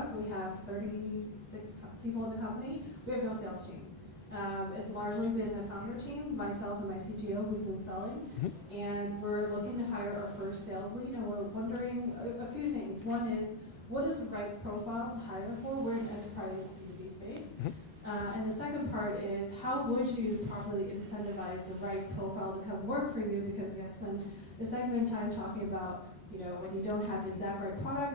startup. We have 36 people in the company. We have no sales team. It's largely been the founder team, myself and my CTO who's been selling. And we're looking to hire our first sales lead, and we're wondering a few things. One is, what is the right profile to hire for? We're in enterprise B2B space. And the second part is, how would you properly incentivize the right profile to come work for you? Because we have spent a segment of time talking about, when you don't have the exact right product,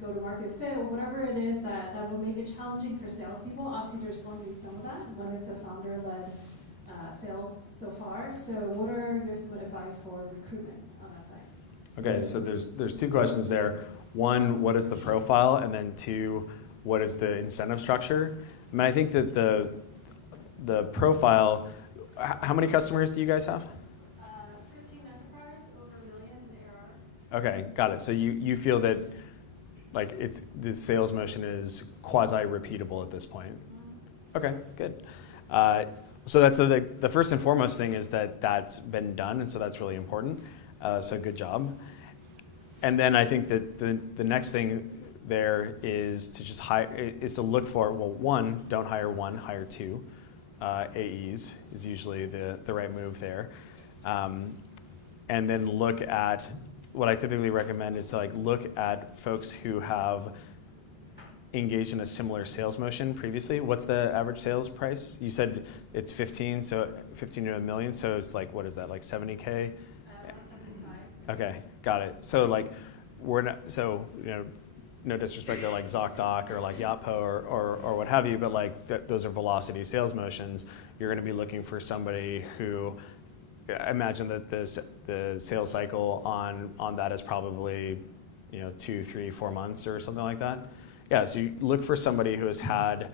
go to market fit, or whatever it is that will make it challenging for salespeople. Obviously, there's going to be some of that when it's a founder-led sales so far. So what are your some advice for recruitment on that side? Okay, so there's two questions there. One, what is the profile? And then two, what is the incentive structure? I mean, I think that the profile, how many customers do you guys have? 15 enterprise, over $1 million in ARR. Okay, got it. So you feel that like the sales motion is quasi-repeatable at this point? Okay, good. So that's the first and foremost thing is that that's been done, and so that's really important. So good job. And then I think that the next thing there is to just is to look for, well, one, don't hire one, hire two. AEs is usually the right move there. And then look at, what I typically recommend is to look at folks who have engaged in a similar sales motion previously. What's the average sales price? You said it's 15, so 15 to $1 million, so it's what is that, like 70K? 75. Okay, got it. So we're not, so no disrespect to ZocDoc or Yotpo or what have you, but those are velocity sales motions. You're going to be looking for somebody who, I imagine that the sales cycle on that is probably 2, 3, 4 months or something like that. Yeah, so you look for somebody who has had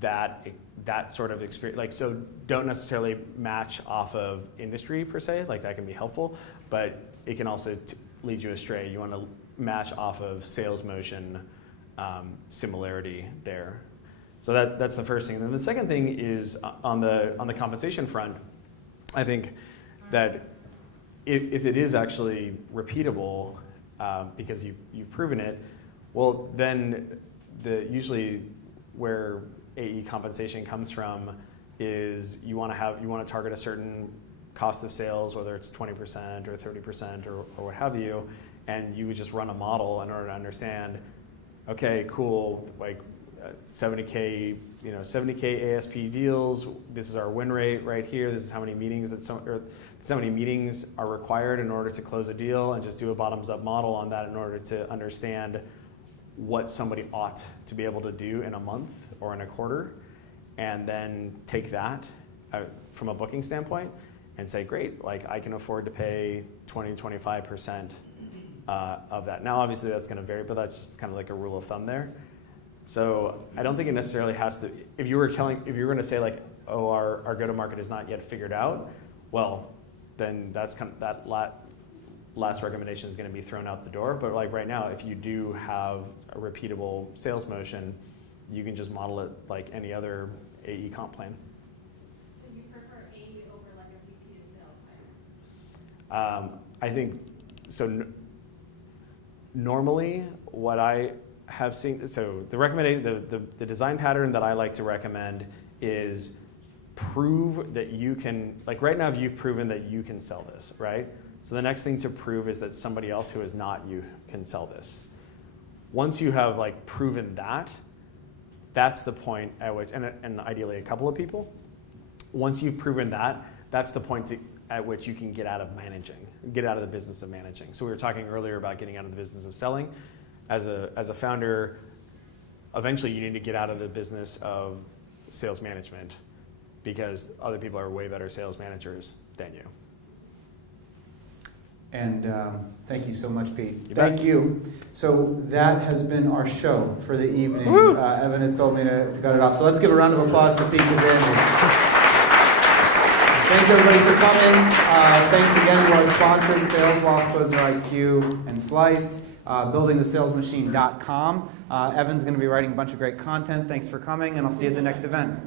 that sort of experience. So don't necessarily match off of industry per se. That can be helpful, but it can also lead you astray. You want to match off of sales motion similarity there. So that's the first thing. And then the second thing is on the compensation front. I think that if it is actually repeatable because you've proven it, well then usually where AE compensation comes from is you want to target a certain cost of sales, whether it's 20% or 30% or what have you, and you would just run a model in order to understand, okay, cool, 70K, 70K ASP deals. This is our win rate right here. This is how many meetings meetings are required in order to close a deal, and just do a bottoms-up model on that in order to understand what somebody ought to be able to do in a month or in a quarter, and then take that from a booking standpoint and say, great, I can afford to pay 20-25% of that. Now, obviously, that's going to vary, but that's just kind of like a rule of thumb there. So I don't think it necessarily has to. If you were going to say oh, our go-to-market is not yet figured out, well, then that's that last recommendation is going to be thrown out the door. But right now, if you do have a repeatable sales motion, you can just model it like any other AE comp plan. So you prefer AE over a VP of sales hire? I think so. Normally, what I have seen, so the design pattern that I like to recommend is prove that you can, right now you've proven that you can sell this, right? So the next thing to prove is that somebody else who is not you can sell this. Once you have proven that, that's the point at which, and ideally a couple of people, once you've proven that, that's the point at which you can get out of the business of managing. So we were talking earlier about getting out of the business of selling. As a founder, eventually you need to get out of the business of sales management because other people are way better sales managers than you. And thank you so much, Pete. Thank you. So that has been our show for the evening. Evan has told me to cut it off. So let's give a round of applause to Pete Kazan. Thanks everybody for coming. Thanks again to our sponsors, SalesLoft, Closer IQ, and Slice, buildingthesalesmachine.com. Evan's going to be writing a bunch of great content. Thanks for coming, and I'll see you at the next event.